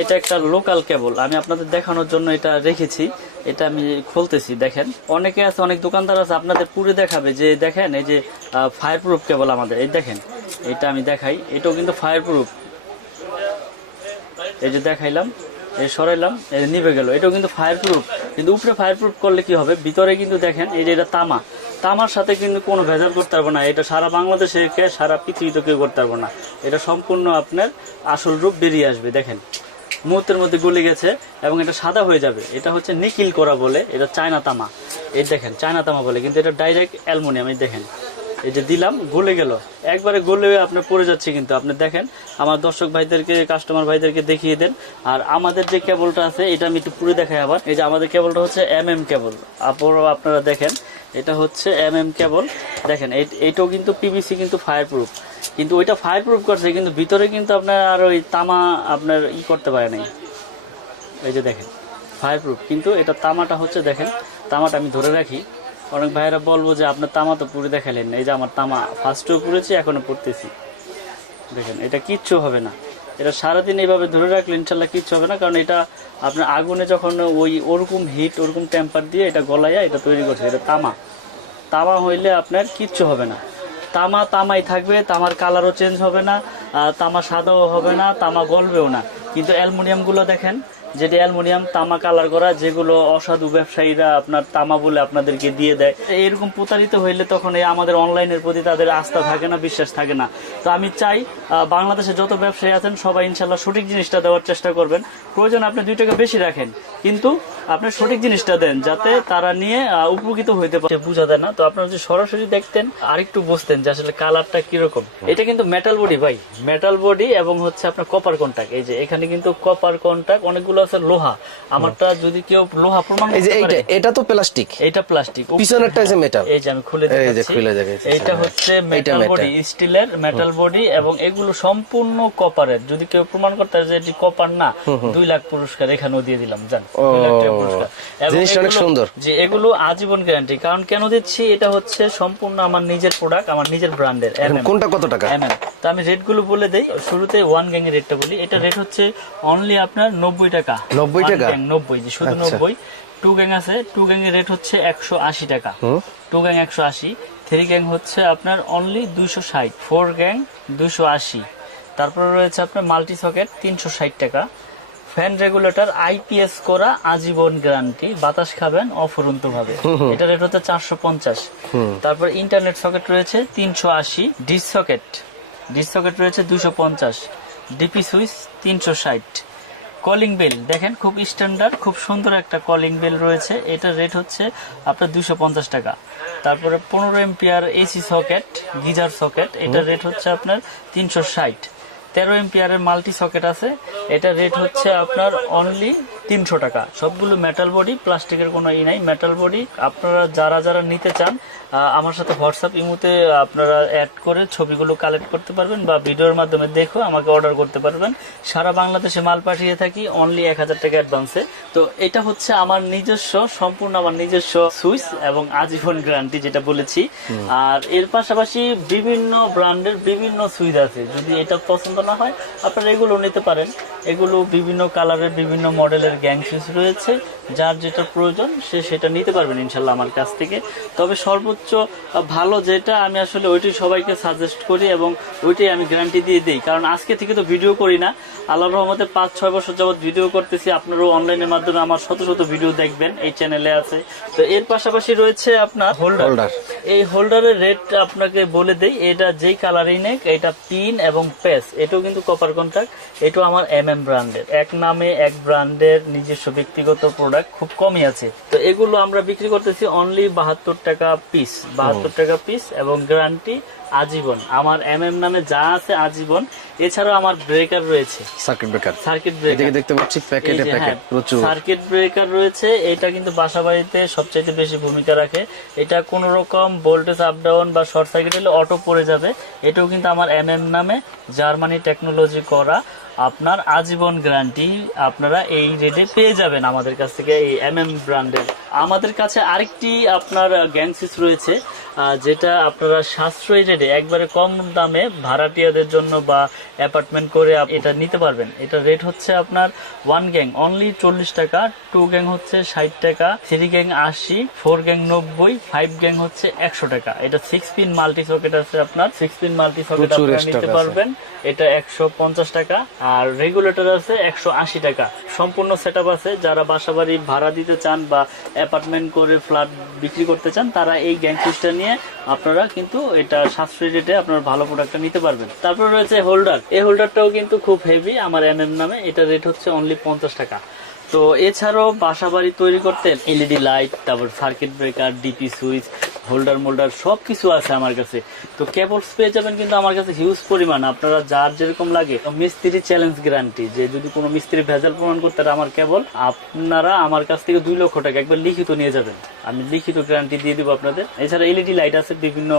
এটা একটা লোকাল কেবল আমি আপনাদের দেখানোর জন্য এটা রেখেছি এটা আমি খুলতেছি দেখেন অনেকে আছে অনেক দোকানদার আছে আপনাদের পুরে দেখাবে যে দেখেন এই যে ফায়ার প্রুফ কেবল আমাদের এই দেখেন এটা আমি দেখাই এটাও কিন্তু ফায়ার প্রুফ এই যে দেখাইলাম এই সরাইলাম এই নিভে গেল এটাও কিন্তু ফায়ার প্রুফ কিন্তু উপরে ফায়ার প্রুফ করলে কি হবে ভিতরে কিন্তু দেখেন এই যে এটা তামা তামার সাথে কিন্তু কোনো ভেজাল করতে পারবো না এটা সারা বাংলাদেশে সারা পৃথিবীতে কেউ করতে পারবো না এটা সম্পূর্ণ আপনার আসল রূপ বেরিয়ে আসবে দেখেন মুহূর্তের মধ্যে গলে গেছে এবং এটা সাদা হয়ে যাবে এটা হচ্ছে নিকিল করা বলে এটা চায়না তামা এই দেখেন চায়না তামা বলে কিন্তু এটা ডাইরেক্ট অ্যালমোনিয়াম এই দেখেন এই যে দিলাম গলে গেল একবারে গলে আপনার পড়ে যাচ্ছে কিন্তু আপনি দেখেন আমার দর্শক ভাইদেরকে কাস্টমার ভাইদেরকে দেখিয়ে দেন আর আমাদের যে কেবলটা আছে এটা আমি একটু পুরে দেখাই আবার এই যে আমাদের কেবলটা হচ্ছে এম এম কেবল আপনারা আপনারা দেখেন এটা হচ্ছে এম এম কেবল দেখেন এইটাও কিন্তু পিবিসি কিন্তু ফায়ার প্রুফ কিন্তু ওইটা ফায়ার প্রুফ করছে কিন্তু ভিতরে কিন্তু আপনার আর ওই তামা আপনার ই করতে পারে নাই এই যে দেখেন ফায়ার প্রুফ কিন্তু এটা তামাটা হচ্ছে দেখেন তামাটা আমি ধরে রাখি অনেক ভাইরা বলবো যে আপনার তামা তো পুরে দেখালেন এই যে আমার তামা ফার্স্টেও পুরেছি এখনও পড়তেছি দেখেন এটা কিচ্ছু হবে না এটা সারাদিন এইভাবে ধরে রাখলে ইনশাল্লাহ কিচ্ছু হবে না কারণ এটা আপনার আগুনে যখন ওই ওরকম হিট ওরকম টেম্পার দিয়ে এটা গলাইয়া এটা তৈরি করছে এটা তামা তামা হইলে আপনার কিচ্ছু হবে না তামা তামাই থাকবে তামার কালারও চেঞ্জ হবে না তামা সাদাও হবে না তামা গলবেও না কিন্তু অ্যালমোনিয়ামগুলো দেখেন যেটি অ্যালমোনিয়াম তামা কালার করা যেগুলো অসাধু ব্যবসায়ীরা আপনার তামা বলে আপনাদেরকে দিয়ে দেয় এরকম প্রতারিত হইলে তখন এই আমাদের অনলাইনের প্রতি তাদের আস্থা থাকে না বিশ্বাস থাকে না তো আমি চাই বাংলাদেশে যত ব্যবসায়ী আছেন সবাই ইনশাল্লাহ সঠিক জিনিসটা দেওয়ার চেষ্টা করবেন প্রয়োজন আপনি দুই টাকা বেশি রাখেন কিন্তু আপনি সঠিক জিনিসটা দেন যাতে তারা নিয়ে উপকৃত হইতে পারে বোঝা দেয় না তো আপনারা যদি সরাসরি দেখতেন আর একটু বুঝতেন যে আসলে কালারটা কিরকম এটা কিন্তু মেটাল বডি ভাই মেটাল বডি এবং হচ্ছে আপনার কপার কন্ট্যাক্ট এই যে এখানে কিন্তু কপার কন্ট্যাক্ট অনেকগুলো এগুলো লোহা আমারটা যদি কেউ লোহা প্রমাণ এই যে এইটা এটা তো প্লাস্টিক এটা প্লাস্টিক পিছনেরটা মেটাল এই যে আমি খুলে এই হচ্ছে মেটাল বডি স্টিলের মেটাল বডি এবং এগুলো সম্পূর্ণ কপারের যদি কেউ প্রমাণ করতে যে এটি কপার না লাখ পুরস্কার এখানেও দিয়ে দিলাম জান জিনিসটা অনেক সুন্দর যে এগুলো আজীবন গ্যারান্টি কারণ কেন দিচ্ছি এটা হচ্ছে সম্পূর্ণ আমার নিজের প্রোডাক্ট আমার নিজের ব্র্যান্ডের কোনটা কত টাকা তো আমি বলে দেই শুরুতে ওয়ান গ্যাং এর রেটটা বলি এটা রেট হচ্ছে অনলি আপনার নব্বই টাকা টাকা আচ্ছা। হচ্ছে অনলি দুইশো ষাট ফোর গ্যাং দুইশো আশি রয়েছে আপনার মাল্টি সকেট তিনশো ষাট টাকা ফ্যান রেগুলেটর আইপিএস করা আজীবন গ্যারান্টি বাতাস খাবেন অফুরন্ত ভাবে এটা রেট হচ্ছে চারশো পঞ্চাশ তারপর ইন্টারনেট সকেট রয়েছে তিনশো আশি ডিস সকেট ডিস সকেট রয়েছে দুশো পঞ্চাশ ডিপি সুইচ তিনশো ষাট কলিং বেল দেখেন খুব স্ট্যান্ডার্ড খুব সুন্দর একটা কলিং বেল রয়েছে এটার রেট হচ্ছে আপনার দুশো পঞ্চাশ টাকা তারপরে পনেরো ampere AC socket geyser socket এটার রেট হচ্ছে আপনার তিনশো ষাট তেরো এমপিয়ারের মাল্টি সকেট আছে এটার রেট হচ্ছে আপনার অনলি তিনশো টাকা সবগুলো মেটাল বডি প্লাস্টিকের কোনো ই নাই মেটাল বডি আপনারা যারা যারা নিতে চান আমার সাথে হোয়াটসঅ্যাপ ইমুতে আপনারা অ্যাড করে ছবিগুলো কালেক্ট করতে পারবেন বা ভিডিওর মাধ্যমে দেখো আমাকে অর্ডার করতে পারবেন সারা বাংলাদেশে মাল পাঠিয়ে থাকি অনলি এক হাজার টাকা অ্যাডভান্সে তো এটা হচ্ছে আমার নিজস্ব সম্পূর্ণ আমার নিজস্ব সুইচ এবং আজীবন গ্যারান্টি যেটা বলেছি আর এর পাশাপাশি বিভিন্ন ব্র্যান্ডের বিভিন্ন সুইচ আছে যদি এটা পছন্দ না হয় আপনারা এগুলো নিতে পারেন এগুলো বিভিন্ন কালারের বিভিন্ন মডেলের গ্যাং রয়েছে যার যেটা প্রয়োজন সে সেটা নিতে পারবেন ইনশাল্লাহ আমার কাছ থেকে তবে সর্বোচ্চ ভালো যেটা আমি আসলে ওইটি সবাইকে সাজেস্ট করি এবং ওইটাই আমি গ্যারান্টি দিয়ে দিই কারণ আজকে থেকে তো ভিডিও করি না আল্লাহ রহমতে পাঁচ ছয় বছর যাবৎ ভিডিও করতেছি আপনারও অনলাইনের মাধ্যমে আমার শত শত ভিডিও দেখবেন এই চ্যানেলে আছে তো এর পাশাপাশি রয়েছে আপনার হোল্ডার এই হোল্ডারের রেট আপনাকে বলে দেই এটা যেই কালারই নেক এটা পিন এবং পেস এটাও কিন্তু কপার কন্ট্রাক্ট এটাও আমার এম এম ব্র্যান্ডের এক নামে এক ব্র্যান্ডের আমাদের নিজস্ব ব্যক্তিগত প্রোডাক্ট খুব কমই আছে তো এগুলো আমরা বিক্রি করতেছি অনলি বাহাত্তর টাকা পিস বাহাত্তর টাকা পিস এবং গ্রান্টি আজীবন আমার এম এম নামে যা আছে আজীবন এছাড়াও আমার ব্রেকার রয়েছে সার্কিট ব্রেকার সার্কিট ব্রেকার দেখতে পাচ্ছি প্যাকেটে প্যাকেট প্রচুর সার্কিট ব্রেকার রয়েছে এটা কিন্তু বাসাবাড়িতে সবচেয়ে বেশি ভূমিকা রাখে এটা কোন রকম ভোল্টেজ আপ ডাউন বা শর্ট সার্কিট হলে অটো পড়ে যাবে এটাও কিন্তু আমার এম এম নামে জার্মানি টেকনোলজি করা আপনার আজীবন গ্যারান্টি আপনারা এই রেটে পেয়ে যাবেন আমাদের কাছ থেকে এই এম এম ব্র্যান্ডের আমাদের কাছে আরেকটি আপনার গ্যাংসিস রয়েছে যেটা আপনারা সাশ্রয়ী রেটে একবারে কম দামে ভাড়াটিয়াদের জন্য বা অ্যাপার্টমেন্ট করে এটা নিতে পারবেন এটা রেট হচ্ছে আপনার ওয়ান গ্যাং অনলি চল্লিশ টাকা টু গ্যাং হচ্ছে ষাট টাকা থ্রি গ্যাং আশি ফোর গ্যাং নব্বই ফাইভ গ্যাং হচ্ছে একশো টাকা এটা সিক্স পিন মাল্টি সকেট আছে আপনার সিক্স পিন মাল্টি সকেট আপনারা নিতে পারবেন এটা একশো পঞ্চাশ টাকা আর রেগুলেটর আছে একশো আশি টাকা সম্পূর্ণ সেট আছে যারা বাসাবাড়ি ভাড়া দিতে চান বা অ্যাপার্টমেন্ট করে ফ্ল্যাট বিক্রি করতে চান তারা এই গ্যাং ফিসটা নিয়ে আপনারা কিন্তু এটা সাশ্রয়ী রেটে আপনারা ভালো প্রোডাক্টটা নিতে পারবেন তারপর রয়েছে হোল্ডার এই হোল্ডারটাও কিন্তু খুব হেভি আমার এম এম নামে এটা রেট হচ্ছে অনলি পঞ্চাশ টাকা তো এছাড়াও বাসা বাড়ি তৈরি করতে এলইডি লাইট তারপর circuit breaker DP switch holder moulder সব কিছু আছে আমার কাছে তো কেবলস পেয়ে যাবেন কিন্তু আমার কাছে হিউজ পরিমাণ আপনারা যার যেরকম লাগে মিস্ত্রি চ্যালেঞ্জ গ্যারান্টি যে যদি কোনো মিস্ত্রি ভেজাল প্রমাণ করতে আমার কেবল আপনারা আমার কাছ থেকে দুই লক্ষ টাকা একবার লিখিত নিয়ে যাবেন আমি লিখিত গ্যারান্টি দিয়ে দেবো আপনাদের এছাড়া এলইডি লাইট আছে বিভিন্ন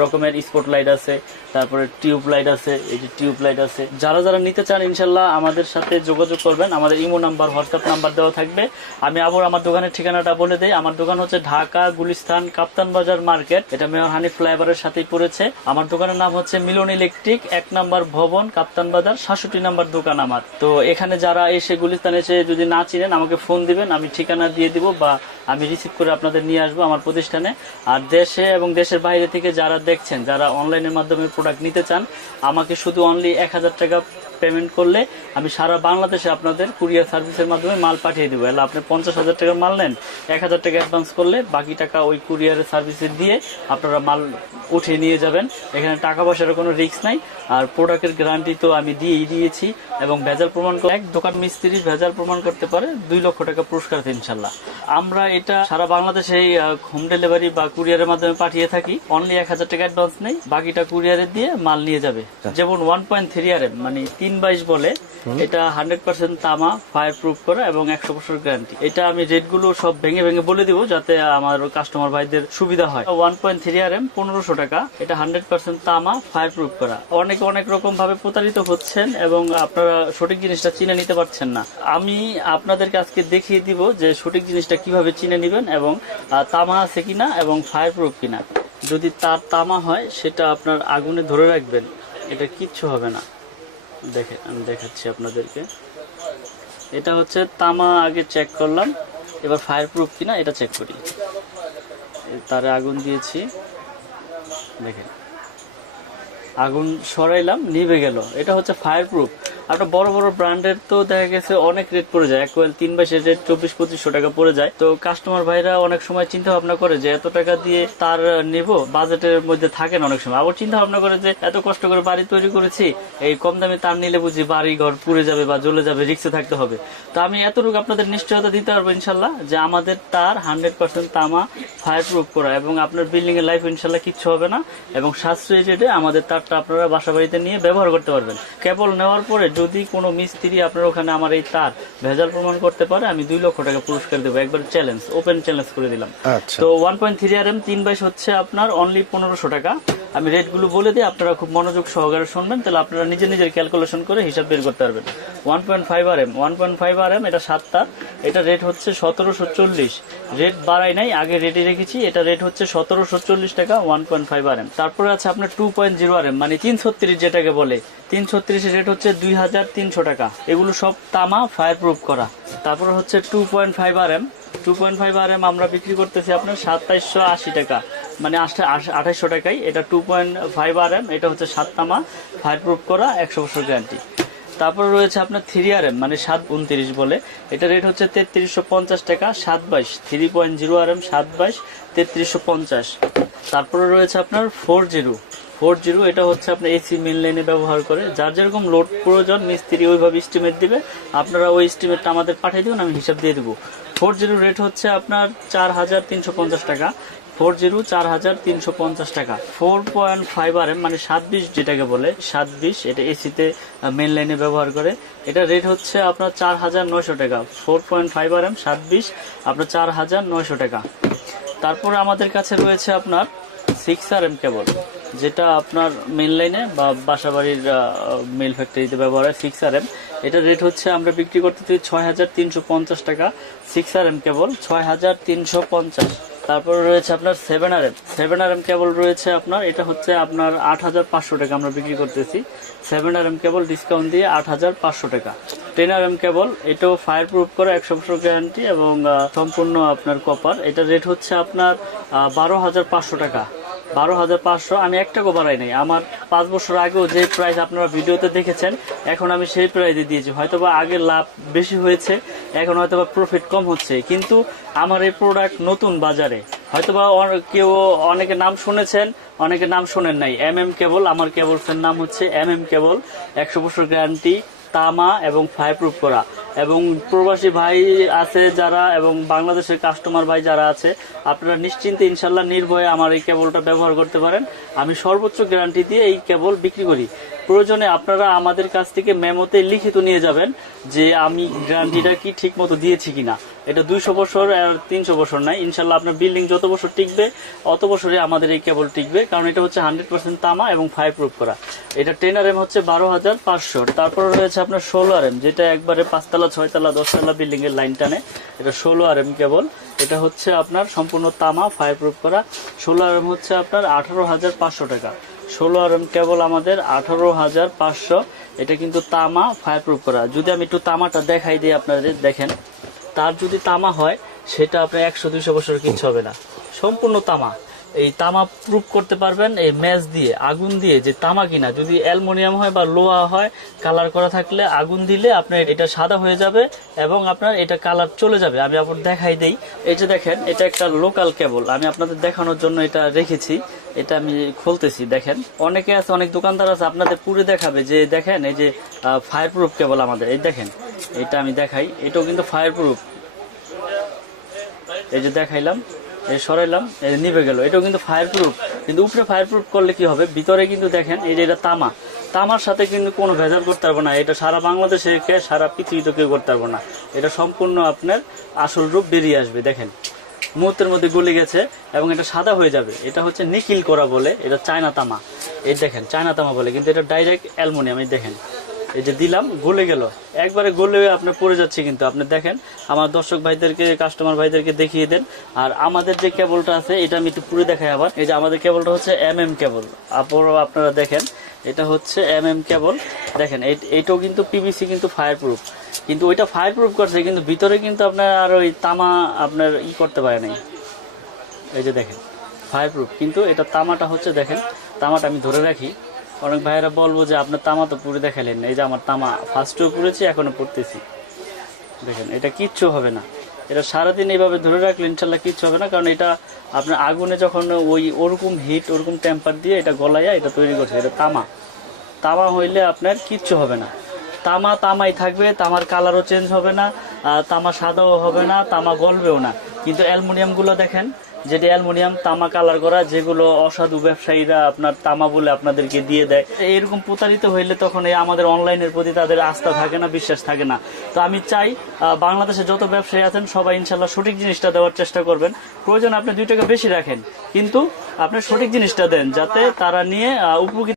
রকমের স্পট লাইট আছে তারপরে টিউব লাইট আছে এই যে টিউব লাইট আছে যারা যারা নিতে চান ইনশাল্লাহ আমাদের সাথে যোগাযোগ করবেন আমাদের ইমো নাম্বার হোয়াটসঅ্যাপ নাম্বার দেওয়া থাকবে আমি আবার আমার দোকানের ঠিকানাটা বলে দিই আমার দোকান হচ্ছে ঢাকা গুলিস্তান কাপ্তান বাজার টেক্সটাইল মার্কেট এটা মেয়র হানি ফ্লাইভারের সাথেই পড়েছে আমার দোকানের নাম হচ্ছে মিলন ইলেকট্রিক এক নাম্বার ভবন কাপ্তান বাজার সাতষট্টি নাম্বার দোকান আমার তো এখানে যারা এসে গুলিস্তান এসে যদি না চিনেন আমাকে ফোন দিবেন আমি ঠিকানা দিয়ে দিব বা আমি রিসিভ করে আপনাদের নিয়ে আসবো আমার প্রতিষ্ঠানে আর দেশে এবং দেশের বাইরে থেকে যারা দেখছেন যারা অনলাইনের মাধ্যমে প্রোডাক্ট নিতে চান আমাকে শুধু অনলি এক হাজার টাকা পেমেন্ট করলে আমি সারা বাংলাদেশে আপনাদের কুরিয়ার সার্ভিসের মাধ্যমে মাল পাঠিয়ে দেবো এলা আপনি পঞ্চাশ হাজার টাকা মাল নেন এক হাজার টাকা অ্যাডভান্স করলে বাকি টাকা ওই কুরিয়ারের সার্ভিসে দিয়ে আপনারা মাল উঠিয়ে নিয়ে যাবেন এখানে টাকা পয়সার কোনো রিক্স নাই আর প্রোডাক্টের গ্যারান্টি তো আমি দিয়েই দিয়েছি এবং ভেজাল প্রমাণ এক দোকান মিস্ত্রি ভেজাল প্রমাণ করতে পারে দুই লক্ষ টাকা পুরস্কার দিন ইনশাল্লাহ আমরা এটা সারা বাংলাদেশে হোম ডেলিভারি বা কুরিয়ারের মাধ্যমে পাঠিয়ে থাকি অনলি এক হাজার টাকা অ্যাডভান্স নেই বাকিটা কুরিয়ারে দিয়ে মাল নিয়ে যাবে আচ্ছা। যেমন one point three R M মানে তিন বাইশ বলে এটা হান্ড্রেড পার্সেন্ট তামা ফায়ার প্রুফ করা এবং একশো বছর গ্যারান্টি এটা আমি রেটগুলো সব ভেঙে ভেঙে বলে দিব যাতে আমার কাস্টমার ভাইদের সুবিধা হয় one point three R M পনেরোশো টাকা এটা হান্ড্রেড পার্সেন্ট তামা ফায়ার প্রুফ করা অনেকে অনেক রকম ভাবে প্রতারিত হচ্ছেন এবং আপনারা সঠিক জিনিসটা চিনে নিতে পারছেন না আমি আপনাদেরকে আজকে দেখিয়ে দিব যে সঠিক জিনিসটা কিভাবে চিনে নেবেন এবং তামা আছে কিনা এবং ফায়ার প্রুফ কিনা যদি তার তামা হয় সেটা আপনার আগুনে ধরে রাখবেন এটা কিচ্ছু হবে না দেখে আমি দেখাচ্ছি আপনাদেরকে এটা হচ্ছে তামা আগে চেক করলাম এবার ফায়ার প্রুফ কিনা এটা চেক করি তারে আগুন দিয়েছি দেখে আগুন সরাইলাম নিভে গেল এটা হচ্ছে ফায়ার প্রুফ আপনার বড় বড় ব্র্যান্ডের তো দেখা গেছে অনেক রেট পড়ে যায় একোয়েল তিন বাইশ রেট চব্বিশ পঁচিশশো টাকা পড়ে যায় তো কাস্টমার ভাইরা অনেক সময় চিন্তা ভাবনা করে যে এত টাকা দিয়ে তার নেব বাজেটের মধ্যে থাকেন অনেক সময় আবার চিন্তা ভাবনা করে যে এত কষ্ট করে বাড়ি তৈরি করেছি এই কম দামে তার নিলে বুঝি বাড়ি ঘর পুড়ে যাবে বা জ্বলে যাবে রিক্সে থাকতে হবে তো আমি এতটুকু আপনাদের নিশ্চয়তা দিতে পারবো ইনশাল্লাহ যে আমাদের তার হান্ড্রেড পার্সেন্ট তামা ফায়ার প্রুফ করা এবং আপনার বিল্ডিং এর লাইফ ইনশাল্লাহ কিচ্ছু হবে না এবং সাশ্রয়ী রেটে আমাদের তারটা আপনারা বাসা বাড়িতে নিয়ে ব্যবহার করতে পারবেন কেবল নেওয়ার পরে যদি কোনো মিস্ত্রি আপনার ওখানে আমার এই তার ভেজাল প্রমাণ করতে পারে আমি দুই লক্ষ টাকা পুরস্কার দেবো একবার চ্যালেঞ্জ ওপেন চ্যালেঞ্জ করে দিলাম আচ্ছা। তো one point three R M তিন বাইশ হচ্ছে আপনার অনলি পনেরোশো টাকা আমি রেটগুলো বলে দিই আপনারা খুব মনোযোগ সহকারে শুনবেন তাহলে আপনারা নিজে নিজের ক্যালকুলেশন করে হিসাব বের করতে পারবেন one point five R M one point five R M এটা সাতটা এটা রেট হচ্ছে সতেরোশো চল্লিশ রেট বাড়াই নাই আগে রেটে রেখেছি এটা রেট হচ্ছে সতেরোশো চল্লিশ টাকা one point five R M তারপরে আছে আপনার two point zero R M মানে তিন ছত্রিশ যেটাকে বলে তিন ছত্রিশের রেট হচ্ছে দুই হাজার হাজার তিনশো টাকা এগুলো সব তামা ফায়ার প্রুফ করা তারপর হচ্ছে two point five R M two point five R M আমরা বিক্রি করতেছি আপনার সাতাইশশো আশি টাকা মানে আঠাইশশো টাকাই এটা two point five R M এটা হচ্ছে সাত তামা ফায়ার প্রুফ করা একশো বছর গ্যারান্টি তারপর রয়েছে আপনার থ্রি আর এম মানে সাত উনত্রিশ বলে এটা রেট হচ্ছে তেত্রিশশো পঞ্চাশ টাকা সাত বাইশ three point zero R M সাত বাইশ তেত্রিশশো পঞ্চাশ তারপরে রয়েছে আপনার ফোর জিরো ফোর জিরো এটা হচ্ছে আপনার এসি মেন লাইনে ব্যবহার করে যার যেরকম লোড প্রয়োজন মিস্ত্রি ওইভাবে স্টিমেট দিবে আপনারা ওই স্টিমেটটা আমাদের পাঠিয়ে দিবেন আমি হিসাব দিয়ে দেবো ফোর জিরো রেট হচ্ছে আপনার চার হাজার তিনশো পঞ্চাশ টাকা ফোর জিরো চার হাজার তিনশো পঞ্চাশ টাকা four point five R M মানে সাত বিশ যেটাকে বলে সাত বিশ এটা এসিতে মেন লাইনে ব্যবহার করে এটা রেট হচ্ছে আপনার চার হাজার নয়শো টাকা four point five R M সাত বিশ আপনার চার হাজার নয়শো টাকা তারপরে আমাদের কাছে রয়েছে আপনার সিক্স আর এম কেবল যেটা আপনার মেন লাইনে বা বাসা বাড়ির মিল ফ্যাক্টরিতে ব্যবহার হয় সিক্স আর এম এটার রেট হচ্ছে আমরা বিক্রি করতেছি ছয় হাজার তিনশো পঞ্চাশ টাকা সিক্স আর এম কেবল ছয় হাজার তিনশো পঞ্চাশ তারপর রয়েছে আপনার seven R M seven R M cable রয়েছে আপনার এটা হচ্ছে আপনার আট হাজার পাঁচশো টাকা আমরা বিক্রি করতেছি seven R M cable discount দিয়ে আট হাজার পাঁচশো টাকা টেন আর এম কেবল এটাও ফায়ার প্রুফ করে একশো বছর গ্যারান্টি এবং সম্পূর্ণ আপনার কপার এটা রেট হচ্ছে আপনার বারো হাজার পাঁচশো টাকা বারো হাজার পাঁচশো আমি একটা বাড়াই নাই আমার পাঁচ বছর আগেও যে প্রাইস আপনারা ভিডিওতে দেখেছেন এখন আমি সেই প্রাইজে দিয়েছি হয়তো বা আগে লাভ বেশি হয়েছে এখন হয়তো বা প্রফিট কম হচ্ছে কিন্তু আমার এই প্রোডাক্ট নতুন বাজারে হয়তো বা কেউ অনেকে নাম শুনেছেন অনেকে নাম শোনেন নাই এম এম কেবল আমার কেবলসের নাম হচ্ছে এম এম কেবল একশো বছর গ্যারান্টি তামা এবং প্রুফ করা এবং প্রবাসী ভাই আছে যারা এবং বাংলাদেশের কাস্টমার ভাই যারা আছে আপনারা নিশ্চিন্তে ইনশাল্লাহ নির্ভয়ে আমার এই কেবলটা ব্যবহার করতে পারেন আমি সর্বোচ্চ গ্যারান্টি দিয়ে এই কেবল বিক্রি করি প্রয়োজনে আপনারা আমাদের কাছ থেকে মেমোতে লিখিত নিয়ে যাবেন যে আমি গ্যারান্টিটা কি ঠিক মতো দিয়েছি কিনা এটা দুইশো বছর আর তিনশো বছর নাই ইনশাল্লাহ আপনার বিল্ডিং যত বছর টিকবে অত বছরে আমাদের এই কেবল টিকবে কারণ এটা হচ্ছে হান্ড্রেড পার্সেন্ট তামা এবং ফাইভ প্রুফ করা এটা টেন আর এম হচ্ছে বারো হাজার পাঁচশো তারপর রয়েছে আপনার ষোলো আর এম যেটা একবারে পাঁচতলা ছয়তলা দশতলা বিল্ডিংয়ের লাইন টানে এটা ষোলো আর এম কেবল এটা হচ্ছে আপনার সম্পূর্ণ তামা ফাইভ প্রুফ করা ষোলো আর এম হচ্ছে আপনার আঠারো হাজার পাঁচশো টাকা ষোলো আর কেবল আমাদের আঠারো হাজার পাঁচশো এটা কিন্তু তামা ফায়ার প্রুফ করা যদি আমি একটু তামাটা দেখাই দিই আপনাদের দেখেন তার যদি তামা হয় সেটা আপনার একশো দুইশো বছর কিছু হবে না সম্পূর্ণ তামা এই তামা প্রুফ করতে পারবেন এই ম্যাচ দিয়ে আগুন দিয়ে যে তামা কিনা যদি অ্যালমোনিয়াম হয় বা লোহা হয় কালার করা থাকলে আগুন দিলে আপনার এটা সাদা হয়ে যাবে এবং আপনার এটা কালার চলে যাবে আমি আপনার দেখাই দেই এই যে দেখেন এটা একটা লোকাল কেবল আমি আপনাদের দেখানোর জন্য এটা রেখেছি এটা আমি খুলতেছি দেখেন অনেকে আছে অনেক দোকানদার আছে আপনাদের পুরে দেখাবে যে দেখেন এই যে ফায়ার প্রুফ কেবল আমাদের এই দেখেন এটা আমি দেখাই এটাও কিন্তু ফায়ার প্রুফ এই যে দেখাইলাম এই সরাইলাম নিভে গেল এটাও কিন্তু ফায়ার প্রুফ কিন্তু উপরে ফায়ার প্রুফ করলে কি হবে ভিতরে কিন্তু দেখেন এই যে এটা তামা তামার সাথে কিন্তু কোনো ভেজাল করতে পারবো না এটা সারা বাংলাদেশে সারা পৃথিবীতে কেউ করতে পারবো না এটা সম্পূর্ণ আপনার আসল রূপ বেরিয়ে আসবে দেখেন মুহূর্তের মধ্যে গলে গেছে এবং এটা সাদা হয়ে যাবে এটা হচ্ছে নিকিল করা বলে এটা চায়না তামা এই দেখেন চায়না তামা বলে কিন্তু এটা ডাইরেক্ট অ্যালমোনিয়াম এই দেখেন এই যে দিলাম গলে গেল একবারে গলে আপনার পড়ে যাচ্ছে কিন্তু আপনি দেখেন আমার দর্শক ভাইদেরকে কাস্টমার ভাইদেরকে দেখিয়ে দেন আর আমাদের যে কেবলটা আছে এটা আমি একটু পুরে দেখাই আবার এই যে আমাদের কেবলটা হচ্ছে এম এম কেবল আপনারা আপনারা দেখেন এটা হচ্ছে এম এম কেবল দেখেন এইটাও কিন্তু পিবিসি কিন্তু ফায়ার প্রুফ কিন্তু ওইটা ফায়ার প্রুফ করছে কিন্তু ভিতরে কিন্তু আপনার আর ওই তামা আপনার ই করতে পারে নাই এই যে দেখেন ফায়ার প্রুফ কিন্তু এটা তামাটা হচ্ছে দেখেন তামাটা আমি ধরে রাখি অনেক ভাইয়েরা বলবো যে আপনার তামা তো পুড়ে দেখালেন এই যে আমার তামা ফার্স্টেও পুড়েছি এখনও পড়তেছি দেখেন এটা কিচ্ছু হবে না এটা সারাদিন এইভাবে ধরে রাখলে ইনশাল্লাহ কিচ্ছু হবে না কারণ এটা আপনার আগুনে যখন ওই ওরকম হিট ওরকম টেম্পার দিয়ে এটা গলাইয়া এটা তৈরি করছে এটা তামা তামা হইলে আপনার কিচ্ছু হবে না তামা তামাই থাকবে তামার কালারও চেঞ্জ হবে না তামা সাদাও হবে না তামা গলবেও না কিন্তু অ্যালমোনিয়ামগুলো দেখেন যেটি অ্যালমোনিয়াম তামা কালার করা যেগুলো অসাধু ব্যবসায়ীরা আপনার তামা বলে আপনাদেরকে দিয়ে দেয় এরকম প্রতারিত হইলে তখন এই আমাদের অনলাইনের প্রতি তাদের আস্থা থাকে না বিশ্বাস থাকে না তো আমি চাই বাংলাদেশে যত ব্যবসায়ী আছেন সবাই ইনশাল্লাহ সঠিক জিনিসটা দেওয়ার চেষ্টা করবেন প্রয়োজন আপনি দুই টাকা বেশি রাখেন কিন্তু আপনি সঠিক জিনিসটা দেন যাতে তারা নিয়ে উপকৃত